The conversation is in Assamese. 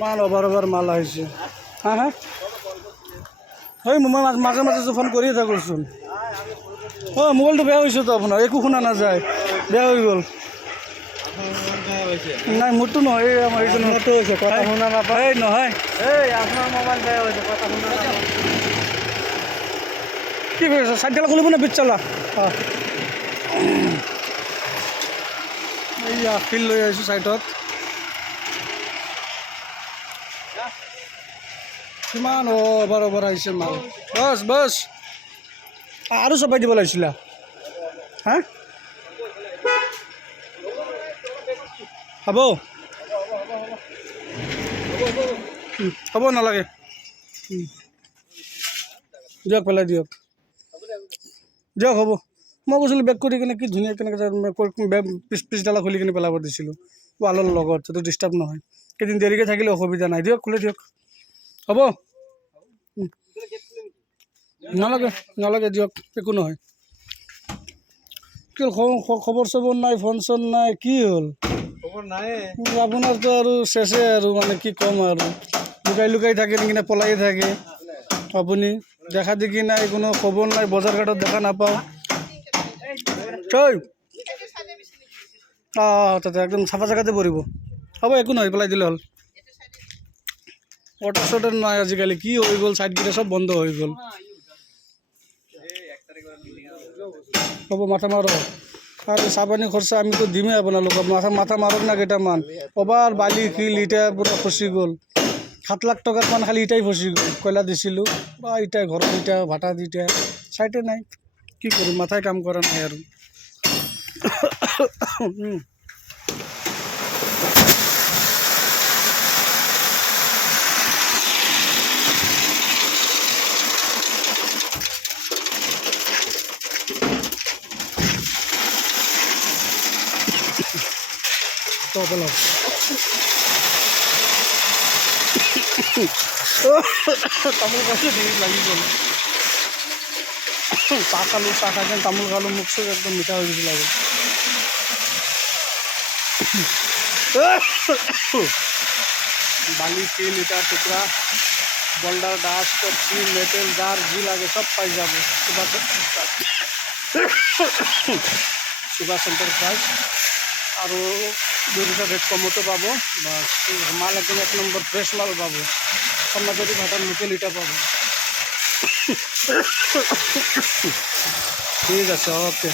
মাল অভাৰ মাল আহিছে হা হা হয় মই মাজে মাজে ফোন কৰিয়ে থাকোঁচোন অঁ মোবাইলটো বেয়া হৈছেতো আপোনাৰ একো শুনা নাযায় বেয়া হৈ গ'ল নাই মোৰতো নহয় এই আমাৰ এইজনৰতো হৈছে কথা শুনা নাপায় নহয় এই আপোনাৰ মোবাইল বেয়া হৈছে কথা শুনা নাপায় কি কৰিছে চাইকেল খুলিব নে পিছ চলা অঁ এইয়া ফিল্ড লৈ আহিছোঁ চাইডত কিমান অভাৰ আহিছে মাল বছ আৰু চপাই দিব লাগিছিলা হা হ'ব হ'ব নালাগে দিয়ক পেলাই দিয়ক হ'ব মই কৈছিলোঁ বেগ কৰি কিনে কি ধুনীয়া কেনেকৈ পিছডালা খুলি কিনে পেলাব দিছিলোঁ ৱালৰ লগত যাতে ডিষ্টাৰ্ব নহয় কেইদিন দেৰিকৈ থাকিলে অসুবিধা নাই দিয়ক খুলি দিয়ক হ'ব নালাগে দিয়ক একো নহয় কি হ'ল খবৰ চবৰ নাই ফোন চোন নাই কি হ'ল আপোনাৰতো আৰু চেচে আৰু মানে কি ক'ম আৰু লুকাই থাকে নেকি পলাই থাকে আপুনি দেখা দেখি নাই কোনো খবৰ নাই বজাৰ ঘাটত দেখা নাপাওঁ তাতে একদম চাফা জেগাতে পৰিব হ'ব একো নহয় পেলাই দিলে হ'ল অটো চটো নাই আজিকালি কি হৈ গ'ল চাইডকেইটা চব বন্ধ হৈ গ'ল হ'ব মাথা মাৰক আৰু চাহ পানী খৰচা আমিতো দিমেই আপোনালোকক মাথা মাৰক না কেইটামান ক'ৰবাৰ বালি শিল ইটা পূৰা ফচি গ'ল 7 লাখ টকাত মান খালি ইটাই ফচি গ'ল কয়লা দিছিলোঁ বা ইটা ঘৰত ইটা ভাটা ইটা চাইটে নাই কি কৰিম মাথাই কাম কৰা নাই আৰু তামোল গাছে ডিঙিত লাগি গ'ল চাহ খাই তামোল খালোঁ মুখ চুখ একদম মিঠা হৈ গৈছিল আৰু বালি শিল ইটা টুকুৰা বল্ডাৰ ডাষ্ট কপচি মেটেল জাৰ যি লাগে সব পাই যাব সুভাষ এন্টাৰপ্ৰাইজ আৰু 2 পইচা ৰেট কমতো পাব বা মাল একদম 1 নম্বৰ ফ্ৰেশ মাল পাব সমাজৰি ভাটাৰ লোকেল ইটা পাব ঠিক আছে ওকে